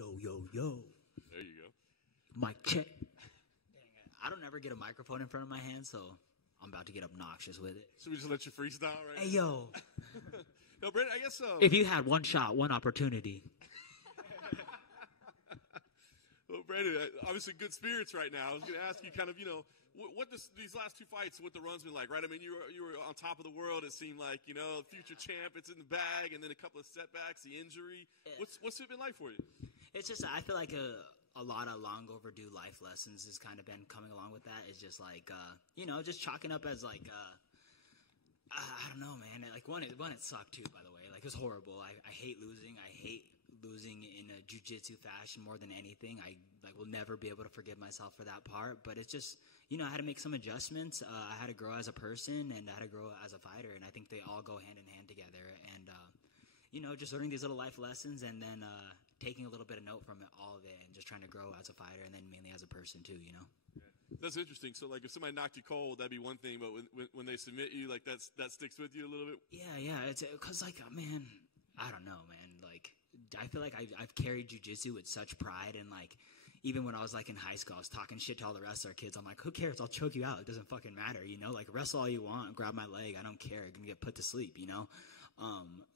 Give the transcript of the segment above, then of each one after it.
Yo, yo, yo. There you go. Mic check. Dang it. I don't ever get a microphone in front of my hand, so I'm about to get obnoxious with it. Should we just let you freestyle right Hey, yo. No, Brandon, I guess... If you had one shot, one opportunity. Well, Brandon, obviously good spirits right now. I was going to ask you kind of, these last two fights, what the run's been like, right? I mean, you were on top of the world. It seemed like, future champ, it's in the bag, and then a couple of setbacks, the injury. Yeah. What's it been like for you? It's just, I feel like a lot of long overdue life lessons has kind of been coming along with that. It's just like, just chalking up as like, I don't know, man. Like one, it sucked too, by the way. Like it was horrible. I hate losing. I hate losing in a jiu-jitsu fashion more than anything. I will never be able to forgive myself for that part. But it's just, I had to make some adjustments. I had to grow as a person and I had to grow as a fighter. And I think they all go hand in hand together. And, just learning these little life lessons and then taking a little bit of note from all of it and just trying to grow as a fighter and then mainly as a person too, Yeah. That's interesting. So, like, if somebody knocked you cold, that'd be one thing. But when they submit you, like, that sticks with you a little bit? Yeah. It's because, like, man, I don't know, man. Like, I feel like I've carried jiu-jitsu with such pride. And, like, even when I was, like, in high school, I was talking shit to all the rest of our kids. I'm like, who cares? I'll choke you out. It doesn't fucking matter, Like, wrestle all you want. Grab my leg. I don't care. You're going to get put to sleep,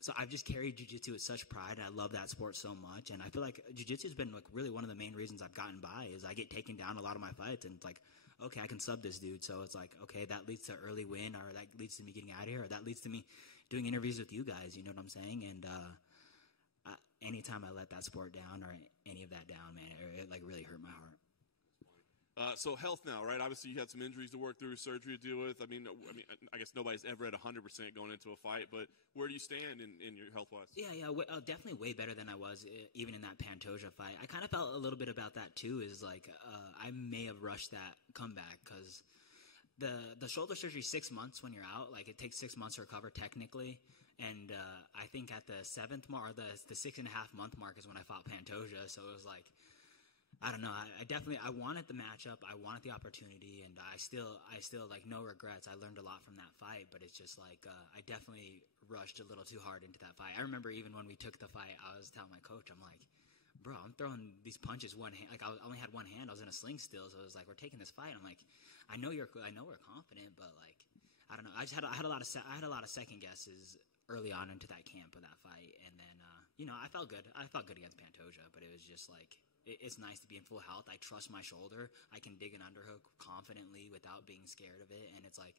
So I've just carried jiu-jitsu with such pride, and I love that sport so much. And I feel like jiu-jitsu has been like really one of the main reasons I've gotten by is I get taken down a lot of my fights, and it's like, okay, I can sub this dude. So it's like, okay, that leads to early win, or that leads to me getting out of here, or that leads to me doing interviews with you guys. You know what I'm saying? And anytime I let that sport down or any of that down, man, it like really hurt my heart. So health now, right? Obviously, you had some injuries to work through, surgery to deal with. I mean, I guess nobody's ever at 100% going into a fight, but where do you stand in your health-wise? Yeah, definitely way better than I was even in that Pantoja fight. I kind of felt a little bit about that too. Is like I may have rushed that comeback because the shoulder surgery is 6 months when you're out. Like it takes 6 months to recover technically. And I think at the 7th mark, or the 6.5 month mark is when I fought Pantoja. So it was like. I don't know. I wanted the matchup. I wanted the opportunity, and I still like no regrets. I learned a lot from that fight, but it's just like I definitely rushed a little too hard into that fight. I remember even when we took the fight, I was telling my coach, I'm like, bro, I'm throwing these punches one hand. Like I only had one hand. I was in a sling still, so it was like we're taking this fight. I'm like, I know we're confident, but like I don't know. I had a lot of second guesses early on into that camp of that fight, and then I felt good. I felt good against Pantoja, but it was just like. It's nice to be in full health. I trust my shoulder. I can dig an underhook confidently without being scared of it. And it's like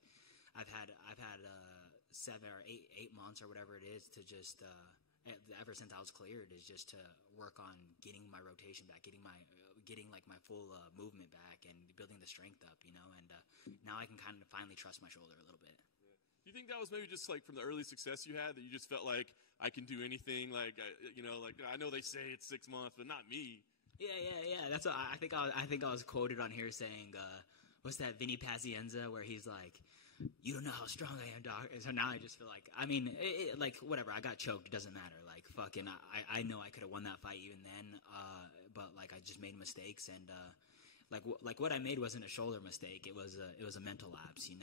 I've had 7 or 8 months or whatever it is to just ever since I was cleared is just to work on getting my rotation back, getting like my full movement back, and building the strength up. And now I can kind of finally trust my shoulder a little bit. Do you think that was maybe just like from the early success you had that you just felt like I can do anything? Like like I know they say it's 6 months, but not me. Yeah. That's what I think I was quoted on here saying, what's that Vinny Pazienza where he's like, you don't know how strong I am, dog. And so now I just feel like, I mean, like whatever. I got choked. It doesn't matter. Like fucking, I know I could have won that fight even then. But like I just made mistakes and like what I made wasn't a shoulder mistake. It was a mental lapse, and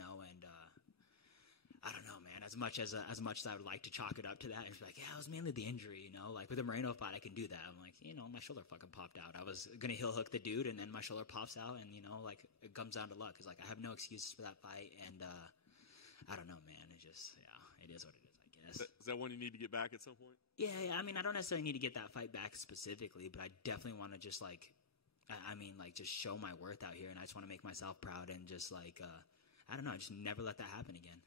I don't know, man. As much as I would like to chalk it up to that, it's like, yeah, it was mainly the injury, Like with the Moreno fight, I can do that. I'm like, my shoulder fucking popped out. I was gonna heel hook the dude, and then my shoulder pops out, and like it comes down to luck. Cause like I have no excuses for that fight, and I don't know, man. It just, it is what it is, I guess. Is that one you need to get back at some point? Yeah. I mean, I don't necessarily need to get that fight back specifically, but I definitely want to just like, just show my worth out here, and I just want to make myself proud, and just like, I don't know, just never let that happen again.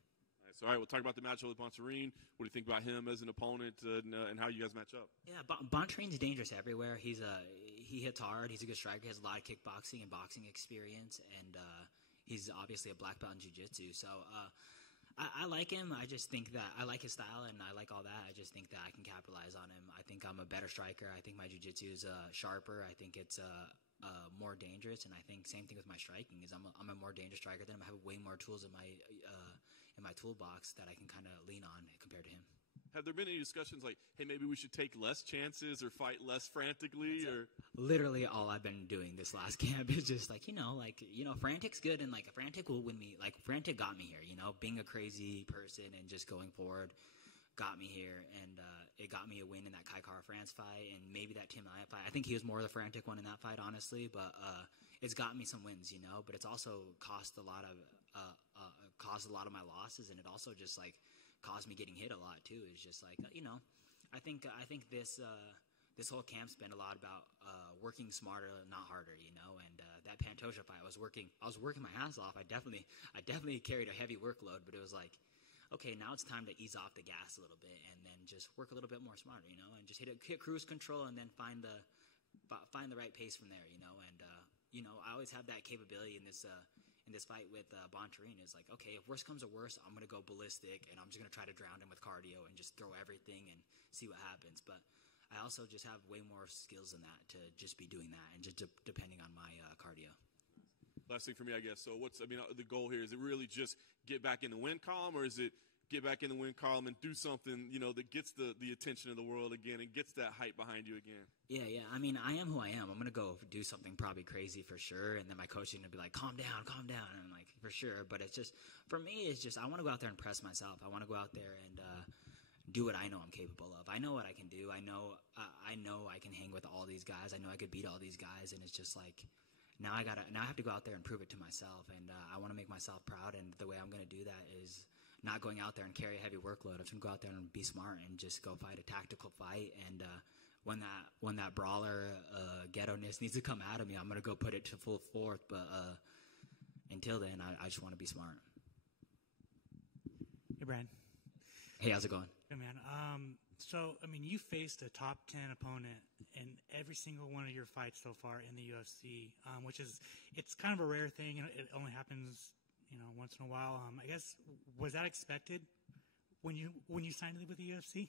All right, we'll talk about the matchup with Bontarine. What do you think about him as an opponent and how you guys match up? Yeah, Bontarine's dangerous everywhere. He hits hard. He's a good striker. He has a lot of kickboxing and boxing experience, and he's obviously a black belt in jiu-jitsu. So I like him. I just think that I like his style, and I like all that. I just think that I can capitalize on him. I think I'm a better striker. I think my jiu-jitsu is sharper. I think it's more dangerous, and I think same thing with my striking is I'm a more dangerous striker than him. I have way more tools in my toolbox that I can kind of lean on compared to him. Have there been any discussions like, hey, maybe we should take less chances or fight less frantically? Literally all I've been doing this last camp is just like, frantic's good, and like frantic will win me. Like frantic got me here, being a crazy person and just going forward got me here, and it got me a win in that Kattar France fight, and maybe that Tim Elliott fight. I think he was more the frantic one in that fight, honestly. But it's got me some wins, you know. But it's also caused a lot of my losses, and it also just like caused me getting hit a lot too. It's just like you know, I think this whole camp's been a lot about working smarter, not harder, you know. And that Pantoja fight, I was working my ass off. I definitely carried a heavy workload, but it was like, okay, now it's time to ease off the gas a little bit and then just work a little bit more smarter, you know, and just hit cruise control and then find the right pace from there, you know. And you know, I always have that capability in this fight with Bontarine. Is like, okay, if worse comes to worse, I'm gonna go ballistic and I'm just gonna try to drown him with cardio and just throw everything and see what happens. But I also just have way more skills than that to just be doing that and just depending on my cardio. Last thing for me, I guess. So the goal here? Is it really just get back in the win column, or is it get back in the win column and do something, you know, that gets the attention of the world again and gets that hype behind you again? Yeah. I mean, I am who I am. I'm going to go do something probably crazy for sure. And then my coach is going to be like, calm down. And I'm like, for sure. But it's just, for me, it's just, I want to go out there and press myself. I want to go out there and do what I know I'm capable of. I know what I can do. I know I can hang with all these guys. I know I could beat all these guys. And it's just like, now I have to go out there and prove it to myself. And I want to make myself proud. And the way I'm going to do that is not going out there and carry a heavy workload. I'm just going to go out there and be smart and just go fight a tactical fight. And when that brawler ghetto-ness needs to come out of me, I'm going to go put it to full force. But until then, I just want to be smart. Hey, Brad. Hey, how's it going? Good, man. So, I mean, you faced a top 10 opponent in every single one of your fights so far in the UFC, which is, it's kind of a rare thing. It only happens, you know, once in a while. I guess, was that expected when you signed with the UFC?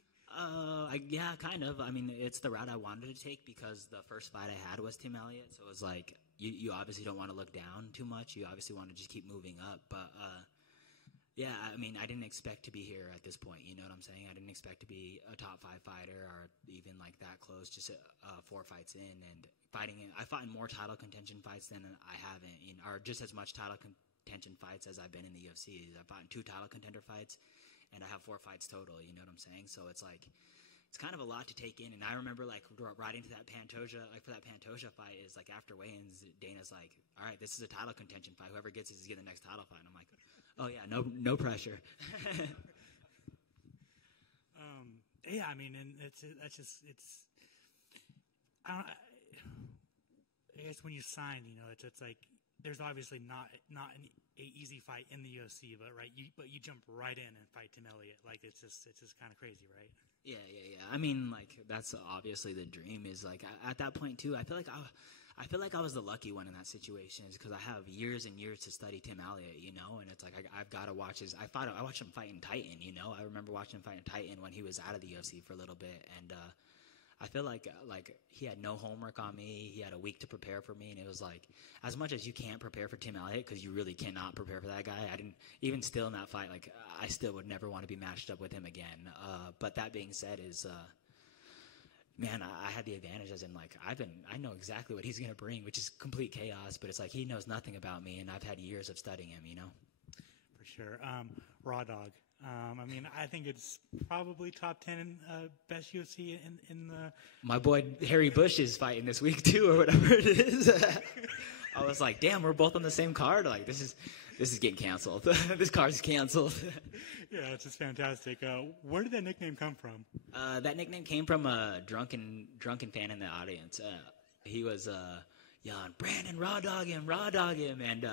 Yeah, kind of. I mean, it's the route I wanted to take because the first fight I had was Tim Elliott. So it was like, you obviously don't want to look down too much. You obviously want to just keep moving up. But, yeah, I mean, I didn't expect to be here at this point. You know what I'm saying? I didn't expect to be a top 5 fighter or even like that close, just 4 fights in. And I fought in more title contention fights than I haven't, or just as much title contention fights as I've been in the UFC. I fought in 2 title contender fights, and I have 4 fights total. You know what I'm saying? So it's like, it's kind of a lot to take in. And I remember like riding to that Pantoja, like for that Pantoja fight, is like after weigh-ins, Dana's like, all right, this is a title contention fight. Whoever gets it is getting the next title fight. And I'm like, oh yeah, no pressure. Yeah, I mean, and I guess when you sign, you know, it's like there's obviously not an easy fight in the UFC, but you jump right in and fight Tim Elliott. Like it's just kind of crazy, right? Yeah. I mean, like that's obviously the dream. Is like at that point too. I feel like I was the lucky one in that situation, is because I have years and years to study Tim Elliott, you know, and it's like I've got to watch his. I watched him fight in Titan, you know. I remember watching him fight in Titan when he was out of the UFC for a little bit, and I feel like he had no homework on me. He had a week to prepare for me, and it was like, as much as you can't prepare for Tim Elliott because you really cannot prepare for that guy. I didn't even still in that fight. Like I still would never want to be matched up with him again. But that being said, man, I had the advantage as in like I know exactly what he's gonna bring, which is complete chaos. But it's like he knows nothing about me, and I've had years of studying him, you know. For sure. Raw Dog. I mean, I think it's probably top 10 best UFC in the. My boy Harry Bush is fighting this week too, or whatever it is. I was like, damn, we're both on the same card. Like this is getting canceled. This card's canceled. Yeah, it's just fantastic. Where did that nickname come from? That nickname came from a drunken fan in the audience. He was yelling, "Brandon, raw dog him," and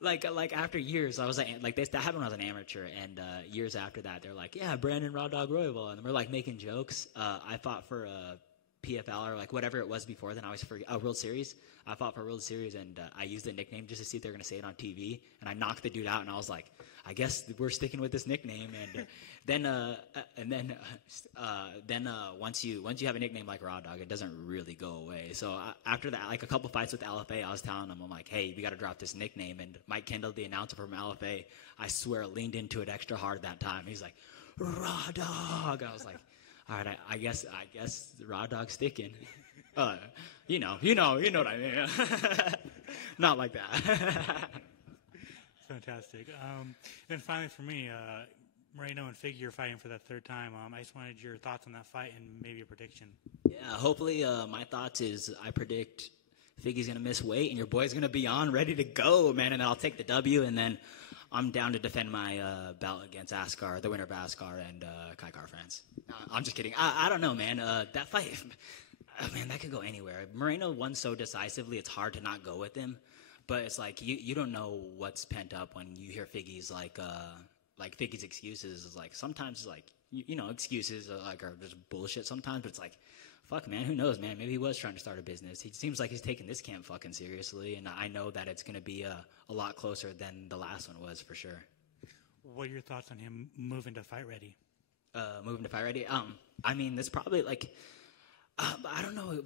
like after years, I was like that happened when I was an amateur, and years after that, they're like, "Yeah, Brandon Raw Dog Royval," and we're like making jokes. I fought for a PFL or like whatever it was before then. I was for a World Series. I fought for a World Series, and I used the nickname just to see if they're gonna say it on TV. And I knocked the dude out, and I was like, I guess we're sticking with this nickname. And then once you have a nickname like Raw Dog, it doesn't really go away. So after that, like a couple fights with LFA, I was telling them, I'm like, hey, we got to drop this nickname. And Mike Kendall, the announcer from LFA, I swear leaned into it extra hard that time. He's like, Raw Dog. I was like, all right, I guess the Raw Dog's sticking. You know what I mean. Not like that. Fantastic. And finally for me, Moreno and Figgy are fighting for the third time. I just wanted your thoughts on that fight and maybe a prediction. Yeah, hopefully my thoughts is I predict Figgy's going to miss weight and your boy's going to be on, ready to go, man, and then I'll take the W, and then I'm down to defend my belt against Askar, the winner of Askar and Kaikar France. I'm just kidding. I don't know, man. That fight, man, that could go anywhere. Moreno won so decisively, it's hard to not go with him, but it's like you don't know what's pent up when you hear Figgy's like Figgy's excuses is like sometimes it's like you know excuses are just bullshit sometimes, but it's like fuck, man, who knows, man? Maybe he was trying to start a business. He seems like he's taking this camp fucking seriously, and I know that it's gonna be a lot closer than the last one was for sure. What are your thoughts on him moving to Fight Ready? Moving to Fight Ready. I mean, that's probably like. I don't know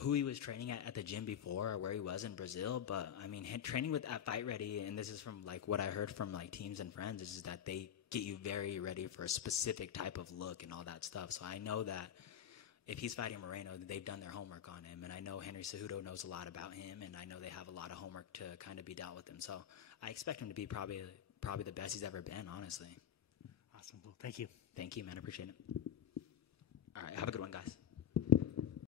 who he was training at the gym before or where he was in Brazil, but I mean training at Fight Ready, and this is from like what I heard from like teams and friends, is that they get you very ready for a specific type of look and all that stuff. So I know that if he's fighting Moreno, they've done their homework on him, and I know Henry Cejudo knows a lot about him, and I know they have a lot of homework to kind of be dealt with him. So I expect him to be probably the best he's ever been, honestly. Awesome. Well, thank you. Thank you, man. I appreciate it. All right, have a good one, guys.